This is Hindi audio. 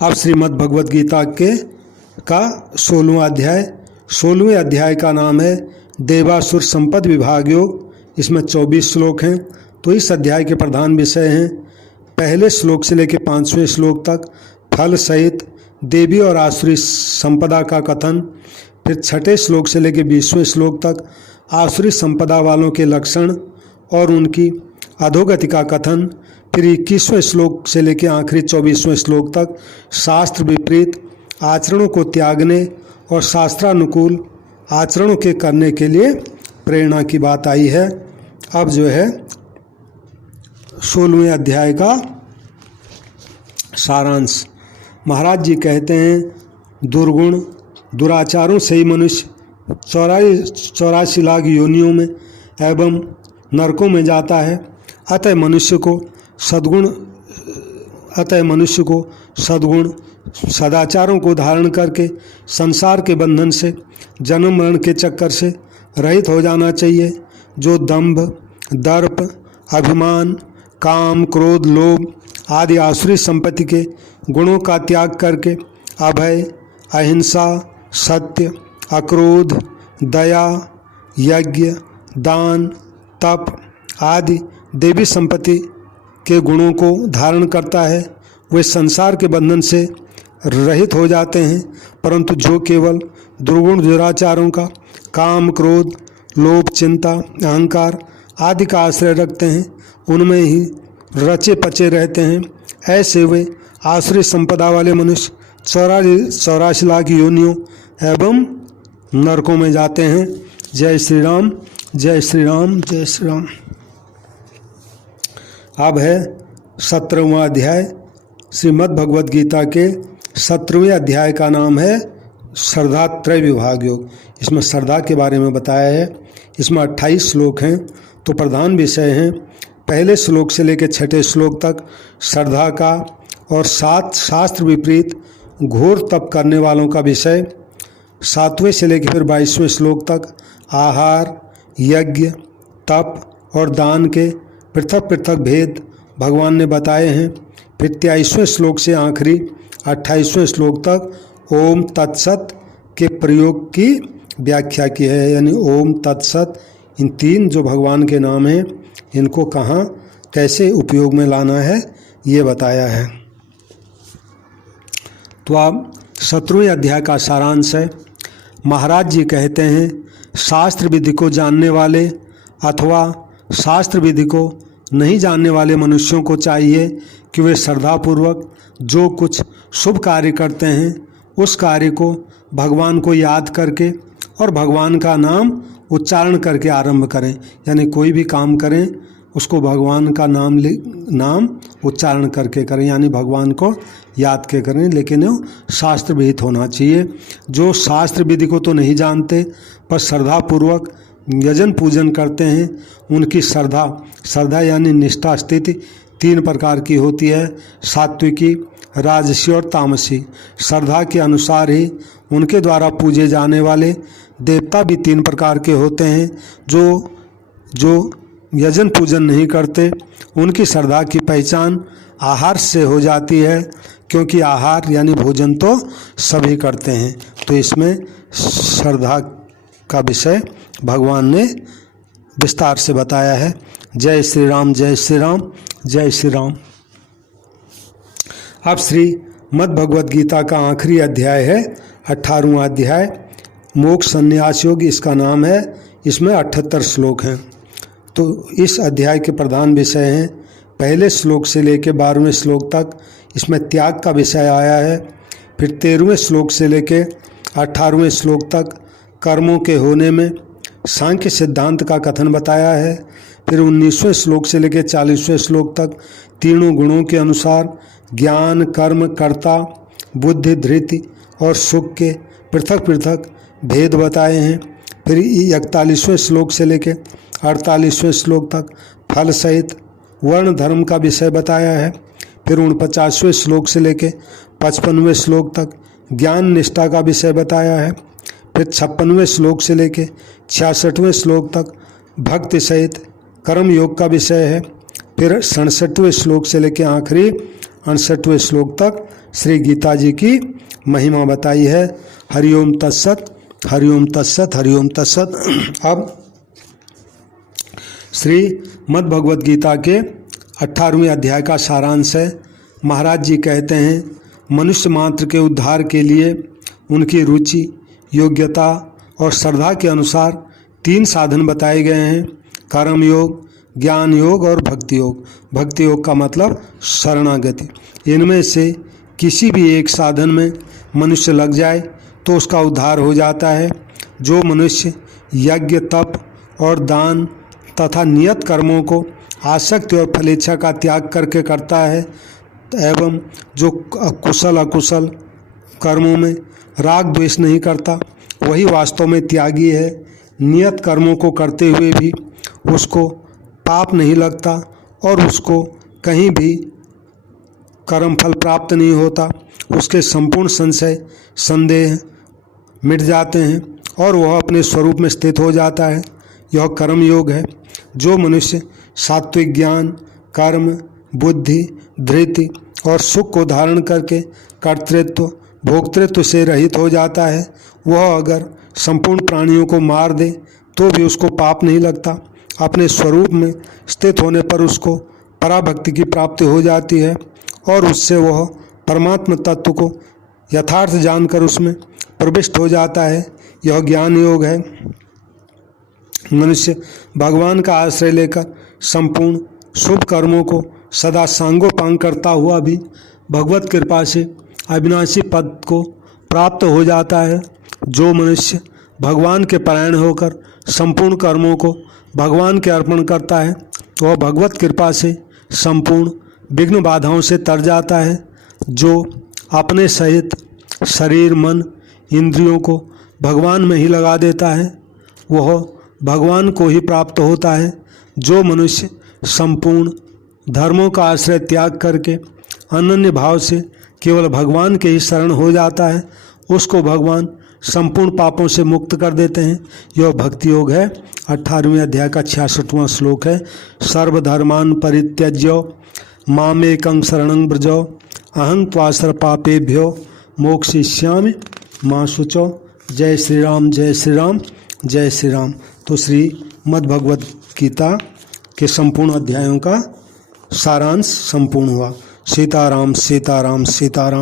अब श्रीमद् भगवद गीता के का 16वां अध्याय। 16वें अध्याय का नाम है देवासुर संपद विभाग योग। इसमें 24 श्लोक हैं। तो इस अध्याय के प्रधान विषय हैं पहले श्लोक से लेकर 5वें श्लोक तक फल सहित देवी और आसुरी संपदा का कथन। फिर 6ठे श्लोक से लेकर 20वें श्लोक तक आसुरी संपदा वालों के लक्षण और उनकी अधोगति का कथन। फिर 21वें श्लोक से लेकर आखिरी 24वें श्लोक तक शास्त्र विपरीत आचरणों को त्यागने और शास्त्रानुकूल आचरणों के करने के लिए प्रेरणा की बात आई है। अब जो है 16वें अध्याय का सारांश। महाराज जी कहते हैं दुर्गुण दुराचारों से ही मनुष्य 84 लाख योनियों में एवं नरकों में जाता है। अतः मनुष्य को सद्गुण सदाचारों को धारण करके संसार के बंधन से जन्म मरण के चक्कर से रहित हो जाना चाहिए। जो दंभ दर्प अभिमान काम क्रोध लोभ आदि आसुरी संपत्ति के गुणों का त्याग करके अभय अहिंसा सत्य अक्रोध दया यज्ञ दान तप आदि देवी संपत्ति के गुणों को धारण करता है वे संसार के बंधन से रहित हो जाते हैं। परंतु जो केवल दुर्गुण दुराचारों का काम क्रोध लोभ चिंता अहंकार आदि का आश्रय रखते हैं उनमें ही रचे पचे रहते हैं, ऐसे वे आसुरी संपदा वाले मनुष्य 84 लाख योनियों एवं नरकों में जाते हैं। जय श्री राम जय श्री राम जय श्री राम। अब है 17वां अध्याय। श्रीमद् भगवद गीता के 17वें अध्याय का नाम है श्रद्धा त्रय विभाग योग। इसमें श्रद्धा के बारे में बताया है। इसमें 28 श्लोक हैं। तो प्रधान विषय हैं पहले श्लोक से लेकर 6ठे श्लोक तक श्रद्धा का और 7 शास्त्र विपरीत घोर तप करने वालों का विषय। 7वें से लेकर फिर 22वें श्लोक तक आहार यज्ञ तप और दान के पृथक पृथक भेद भगवान ने बताए हैं। फिर 23वें श्लोक से आखिरी 28वें श्लोक तक ओम तत्सत के प्रयोग की व्याख्या की है। यानी ओम तत्सत इन 3 जो भगवान के नाम हैं इनको कहाँ कैसे उपयोग में लाना है ये बताया है। तो अब 17वें अध्याय का सारांश है। महाराज जी कहते हैं शास्त्र विधि को जानने वाले अथवा शास्त्र विधि को नहीं जानने वाले मनुष्यों को चाहिए कि वे श्रद्धापूर्वक जो कुछ शुभ कार्य करते हैं उस कार्य को भगवान को याद करके और भगवान का नाम उच्चारण करके आरंभ करें। यानी कोई भी काम करें उसको भगवान का नाम उच्चारण करके करें, यानी भगवान को याद के करें, लेकिन वो शास्त्र विहित होना चाहिए। जो शास्त्र विधि को तो नहीं जानते पर श्रद्धापूर्वक यजन पूजन करते हैं उनकी श्रद्धा यानी निष्ठा स्थिति 3 प्रकार की होती है, सात्विकी राजसी और तामसी। श्रद्धा के अनुसार ही उनके द्वारा पूजे जाने वाले देवता भी 3 प्रकार के होते हैं। जो यजन पूजन नहीं करते उनकी श्रद्धा की पहचान आहार से हो जाती है, क्योंकि आहार यानी भोजन तो सभी करते हैं। तो इसमें श्रद्धा का विषय भगवान ने विस्तार से बताया है। जय श्री राम जय श्री राम जय श्री राम। अब श्रीमद् भगवद गीता का आखिरी अध्याय है 18वां अध्याय मोक्ष संन्यास योग इसका नाम है। इसमें 78 श्लोक हैं। तो इस अध्याय के प्रधान विषय हैं पहले श्लोक से लेकर 12वें श्लोक तक इसमें त्याग का विषय आया है। फिर 13वें श्लोक से लेकर 18वें श्लोक तक कर्मों के होने में सांख्य सिद्धांत का कथन बताया है। फिर 19वें श्लोक से लेकर 40वें श्लोक तक तीनों गुणों के अनुसार ज्ञान कर्म कर्ता बुद्धि धृति और सुख के पृथक पृथक भेद बताए हैं। फिर 41वें श्लोक से लेकर 48वें श्लोक तक फल सहित वर्ण धर्म का विषय बताया है। फिर 49वें श्लोक से लेकर 55वें श्लोक तक ज्ञान निष्ठा का विषय बताया है। फिर 56वें श्लोक से लेकर 66वें श्लोक तक भक्ति सहित कर्म योग का विषय है। फिर 67वें श्लोक से लेकर आखिरी 68वें श्लोक तक श्री गीता जी की महिमा बताई है। हरिओम तत्सत, हरिओम तत्सत, हरिओम तत्सत। अब श्री मद् भगवत गीता के 18वें अध्याय का सारांश है। महाराज जी कहते हैं, मनुष्य मात्र के उद्धार के लिए उनकी रुचि, योग्यता और श्रद्धा के अनुसार 3 साधन बताए गए हैं: कर्म योग, ज्ञान योग और भक्ति योग। भक्ति योग का मतलब शरणागति। इनमें से किसी भी एक साधन में मनुष्य लग जाए तो उसका उद्धार हो जाता है। जो मनुष्य यज्ञ, तप और दान तथा नियत कर्मों को आसक्ति और फलेच्छा का त्याग करके करता है एवं जो कुशल अकुशल कर्मों में राग द्वेष नहीं करता, वही वास्तव में त्यागी है। नियत कर्मों को करते हुए भी उसको पाप नहीं लगता और उसको कहीं भी कर्म फल प्राप्त नहीं होता। उसके संपूर्ण संशय संदेह मिट जाते हैं और वह अपने स्वरूप में स्थित हो जाता है। यह कर्म योग है। जो मनुष्य सात्विक ज्ञान, कर्म, बुद्धि, धृति और सुख को धारण करके कर्तृत्व भोक्तृत्व से रहित हो जाता है, वह अगर संपूर्ण प्राणियों को मार दे तो भी उसको पाप नहीं लगता। अपने स्वरूप में स्थित होने पर उसको पराभक्ति की प्राप्ति हो जाती है और उससे वह परमात्म तत्व को यथार्थ जानकर उसमें प्रविष्ट हो जाता है। यह ज्ञान योग है। मनुष्य भगवान का आश्रय लेकर संपूर्ण शुभ कर्मों को सदा सांगोपांग करता हुआ भी भगवत कृपा से अविनाशी पद को प्राप्त हो जाता है। जो मनुष्य भगवान के परायण होकर संपूर्ण कर्मों को भगवान के अर्पण करता है तो वह भगवत कृपा से संपूर्ण विघ्न बाधाओं से तर जाता है। जो अपने सहित शरीर, मन, इंद्रियों को भगवान में ही लगा देता है वह भगवान को ही प्राप्त होता है। जो मनुष्य संपूर्ण धर्मों का आश्रय त्याग करके अनन्य भाव से केवल भगवान के ही शरण हो जाता है, उसको भगवान संपूर्ण पापों से मुक्त कर देते हैं। यह भक्ति योग है। 18वें अध्याय का 66वां श्लोक है। सर्वधर्मान परित्यज्य मामेकं शरणं व्रज अहं त्वा सर्वपापेभ्यो मोक्षयिष्यामि मा शुचो। जय श्री राम, जय श्री राम, जय श्री राम। तो श्री मद् भगवत गीता के संपूर्ण अध्यायों का सारांश संपूर्ण हुआ। सीताराम, सीताराम, सीताराम।